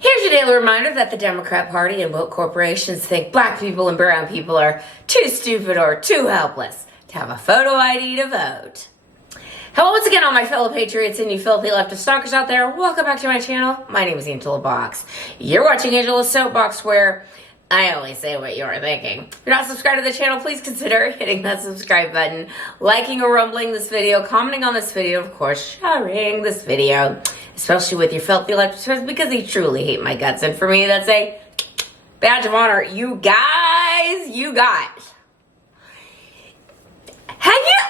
Here's your daily reminder that the Democrat Party and woke corporations think black people and brown people are too stupid or too helpless to have a photo ID to vote. Hello once again, all my fellow patriots and you filthy leftist stalkers out there. Welcome back to my channel. My name is Angela Box. You're watching Angela's Soapbox, where I always say what you're thinking. If you're not subscribed to the channel, please consider hitting that subscribe button, liking or rumbling this video, commenting on this video, of course, sharing this video, especially with your filthy leftist friends, because they truly hate my guts. And for me, that's a badge of honor. You guys.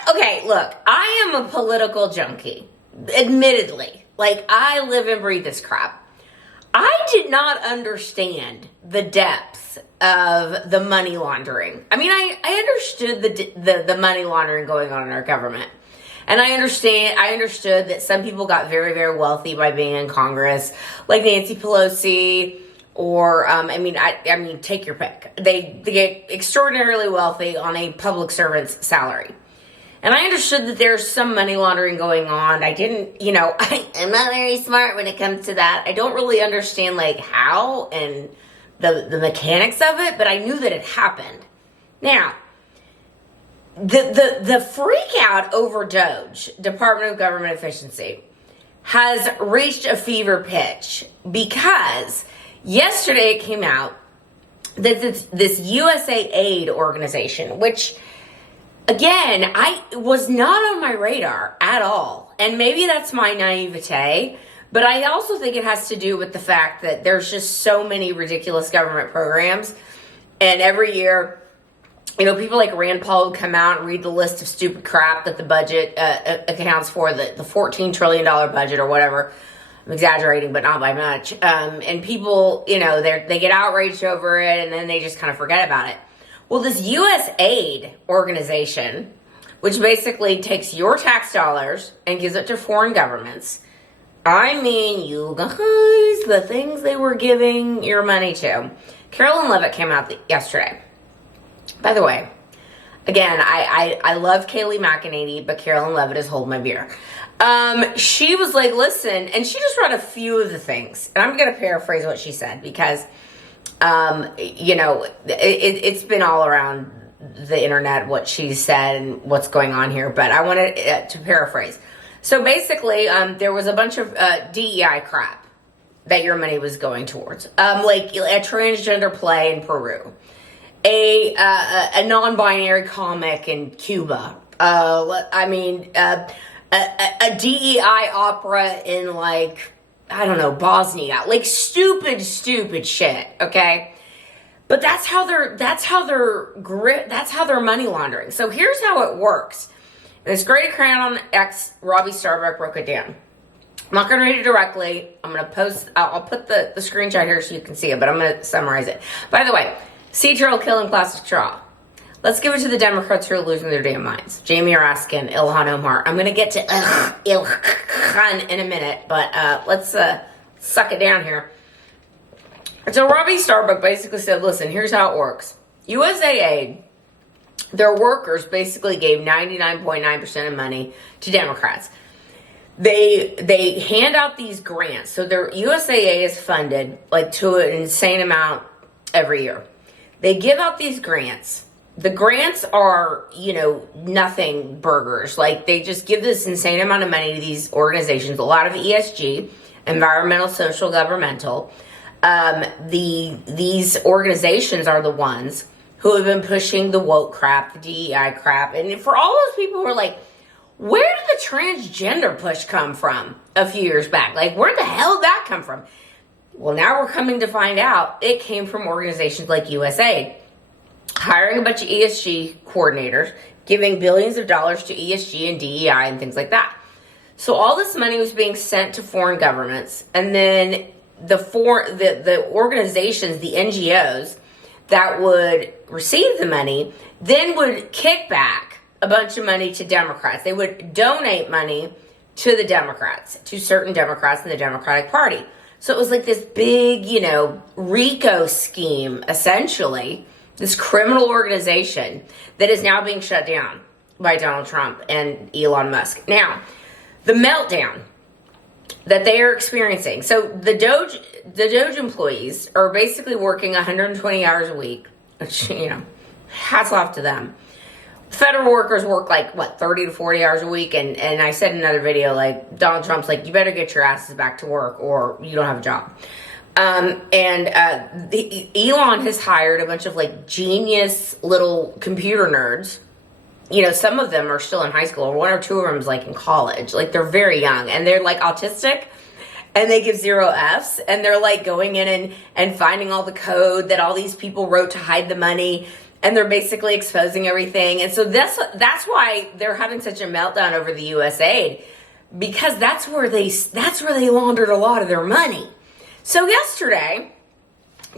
Okay, look, I am a political junkie, admittedly. Like, I live and breathe this crap. I did not understand the depths of the money laundering. I mean, I understood the money laundering going on in our government. And I understood that some people got very, very wealthy by being in Congress, like Nancy Pelosi, or, I mean, take your pick. They get extraordinarily wealthy on a public servant's salary. And I understood that there's some money laundering going on. I didn't, I'm not very smart when it comes to that. I don't really understand, like, how and the mechanics of it, but I knew that it happened. Now, the freak out over DOGE, Department of Government Efficiency, has reached a fever pitch because yesterday it came out that this USAID organization, which, again, I was not on my radar at all. And maybe that's my naivete, but I also think it has to do with the fact that there's just so many ridiculous government programs. And every year, people like Rand Paul would come out and read the list of stupid crap that the budget accounts for, the $14 trillion budget or whatever. I'm exaggerating, but not by much. And people, they get outraged over it, and then they just kind of forget about it. Well, this USAID organization, which basically takes your tax dollars and gives it to foreign governments, I mean, you guys, the things they were giving your money to. Carolyn Levitt came out yesterday. By the way, again, I love Kayleigh McEnany, but Carolyn Levitt is holding my beer. She was like, listen, and she just read a few of the things. And I'm going to paraphrase what she said because, it's been all around the internet what she said and what's going on here. But I wanted to paraphrase. So basically, there was a bunch of DEI crap that your money was going towards. Like a transgender play in Peru. A non-binary comic in Cuba. A DEI opera in, like, I don't know, Bosnia. Like, stupid shit, okay? But that's how they're money laundering. So here's how it works. This great crayon on X, Robbie Starbuck broke it down. I'm not going to read it directly. I'm going to post, I'll put the screenshot here so you can see it, but I'm going to summarize it. By the way, sea turtle killing plastic straw. Let's give it to the Democrats who are losing their damn minds. Jamie Raskin, Ilhan Omar. I'm going to get to Ilhan in a minute, but let's suck it down here. So Robbie Starbuck basically said, listen, here's how it works. USAID, their workers basically gave 99.9% of money to Democrats. They hand out these grants. So their USAID is funded like to an insane amount every year. They give out these grants. The grants are, nothing burgers. Like, they just give this insane amount of money to these organizations. A lot of ESG, environmental, social, governmental. These organizations are the ones who have been pushing the woke crap, the DEI crap. And for all those people who are like, where did the transgender push come from a few years back? Like, where the hell did that come from? Well, now we're coming to find out it came from organizations like USAID, hiring a bunch of ESG coordinators, giving billions of dollars to ESG and DEI and things like that. So all this money was being sent to foreign governments, and then the organizations, the NGOs that would receive the money, then would kick back a bunch of money to Democrats. They would donate money to the Democrats, to certain Democrats in the Democratic Party. So it was like this big, RICO scheme, essentially, this criminal organization that is now being shut down by Donald Trump and Elon Musk. Now, the Meltdown. that they are experiencing. So the Doge employees are basically working 120 hours a week, which, hats off to them. Federal workers work 30 to 40 hours a week. And I said in another video, Donald Trump's you better get your asses back to work or you don't have a job. Elon has hired a bunch of genius little computer nerds. Some of them are still in high school, or one or two of them is in college. They're very young and they're autistic and they give 0 Fs and they're going in and finding all the code that all these people wrote to hide the money, and they're basically exposing everything. And so that's why they're having such a meltdown over the USAID, because that's where they laundered a lot of their money. So yesterday,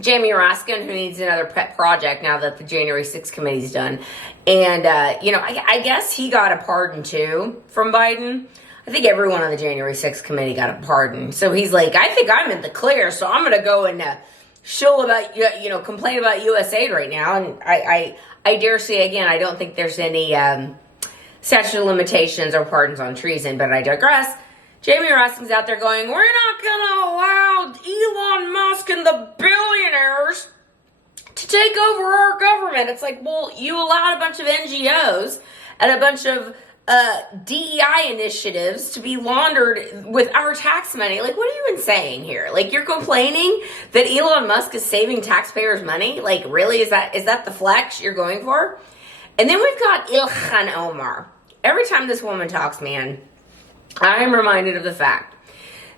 Jamie Raskin, who needs another pet project now that the January 6th committee's done, and I guess he got a pardon too from Biden. I think everyone on the January 6th committee got a pardon. So he's I think I'm in the clear, so I'm going to go and shill about, complain about USAID right now. And I dare say again, I don't think there's any statute of limitations or pardons on treason, but I digress. Jamie Raskin's out there going, we're not going to allow Elon Musk and the billionaires to take over our government. It's well, you allowed a bunch of NGOs and a bunch of DEI initiatives to be laundered with our tax money. What are you even saying here? You're complaining that Elon Musk is saving taxpayers' money? Really? Is that the flex you're going for? And then we've got Ilhan Omar. Every time this woman talks, man, I'm reminded of the fact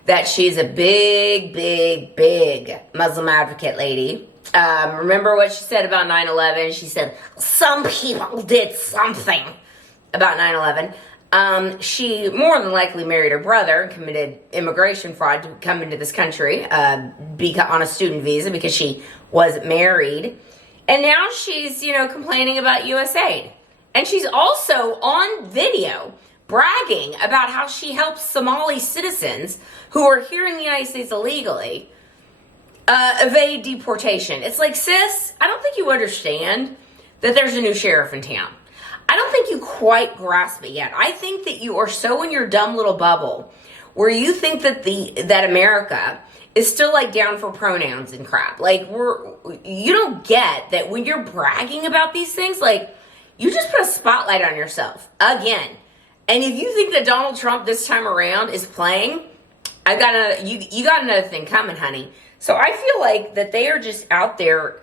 that she's a big, big, big Muslim advocate lady. Remember what she said about 9/11? She said, some people did something about 9/11. She more than likely married her brother and committed immigration fraud to come into this country on a student visa because she was married. And now she's, complaining about USAID. And she's also on video bragging about how she helps Somali citizens who are here in the United States illegally evade deportation. It's sis, I don't think you understand that there's a new sheriff in town. I don't think you quite grasp it yet. I think that you are so in your dumb little bubble where you think that America is still down for pronouns and crap. You don't get that when you're bragging about these things, you just put a spotlight on yourself again. And if you think that Donald Trump this time around is playing, you got another thing coming, honey. So I feel that they are just out there,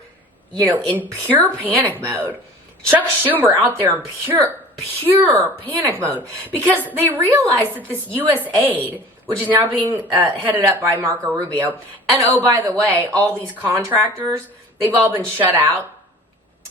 in pure panic mode. Chuck Schumer out there in pure panic mode because they realize that this USAID, which is now being headed up by Marco Rubio, and oh, by the way, all these contractors, they've all been shut out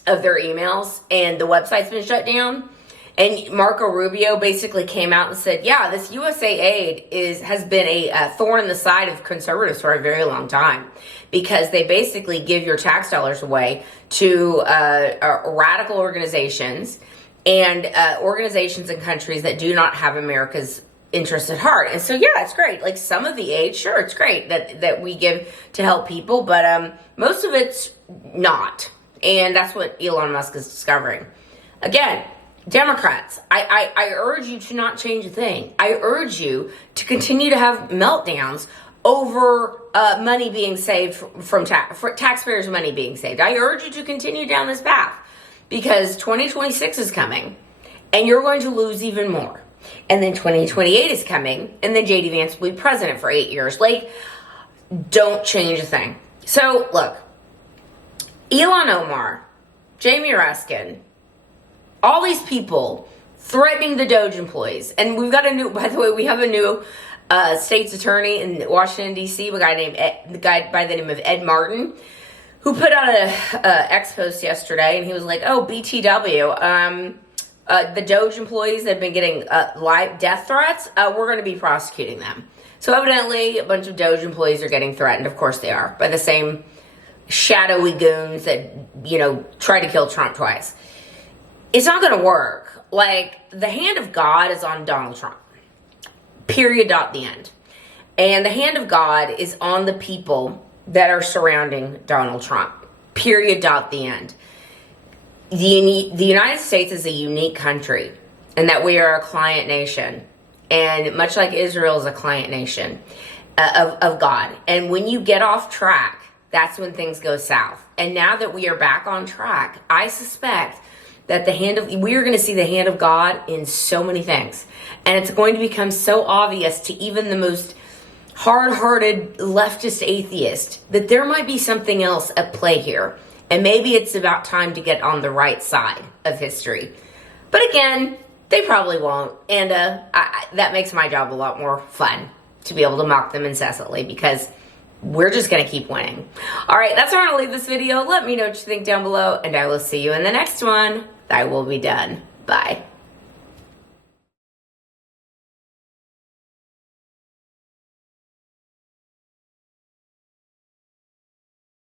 of their emails and the website's been shut down. And Marco Rubio basically came out and said, yeah, this USAID has been a thorn in the side of conservatives for a very long time because they basically give your tax dollars away to radical organizations and organizations in countries that do not have America's interests at heart. And so, yeah, it's great. Some of the aid, sure, it's great that we give to help people, but most of it's not. And that's what Elon Musk is discovering. Again, Democrats, I urge you to not change a thing. I urge you to continue to have meltdowns over money being saved from taxpayers' money being saved. I urge you to continue down this path because 2026 is coming and you're going to lose even more. And then 2028 is coming and then J.D. Vance will be president for 8 years. Don't change a thing. So, look, Elon Omar, Jamie Raskin, all these people threatening the Doge employees. And we've got by the way, we have a new state's attorney in Washington, D.C., a guy by the name of Ed Martin, who put out a X post yesterday, and he was oh, BTW, the Doge employees that have been getting live death threats, we're going to be prosecuting them. So evidently, a bunch of Doge employees are getting threatened. Of course they are, by the same shadowy goons that, tried to kill Trump twice. It's not going to work. The hand of God is on Donald Trump. Period. The end. And the hand of God is on the people that are surrounding Donald Trump. Period. The end. The United States is a unique country in that we are a client nation. And much like Israel is a client nation of God. And when you get off track, that's when things go south. And now that we are back on track, I suspect that we are going to see the hand of God in so many things. And it's going to become so obvious to even the most hard-hearted leftist atheist that there might be something else at play here. And maybe it's about time to get on the right side of history. But again, they probably won't. And that makes my job a lot more fun to be able to mock them incessantly, because we're just going to keep winning. All right, that's where I'm going to leave this video. Let me know what you think down below, and I will see you in the next one. I will be done. Bye.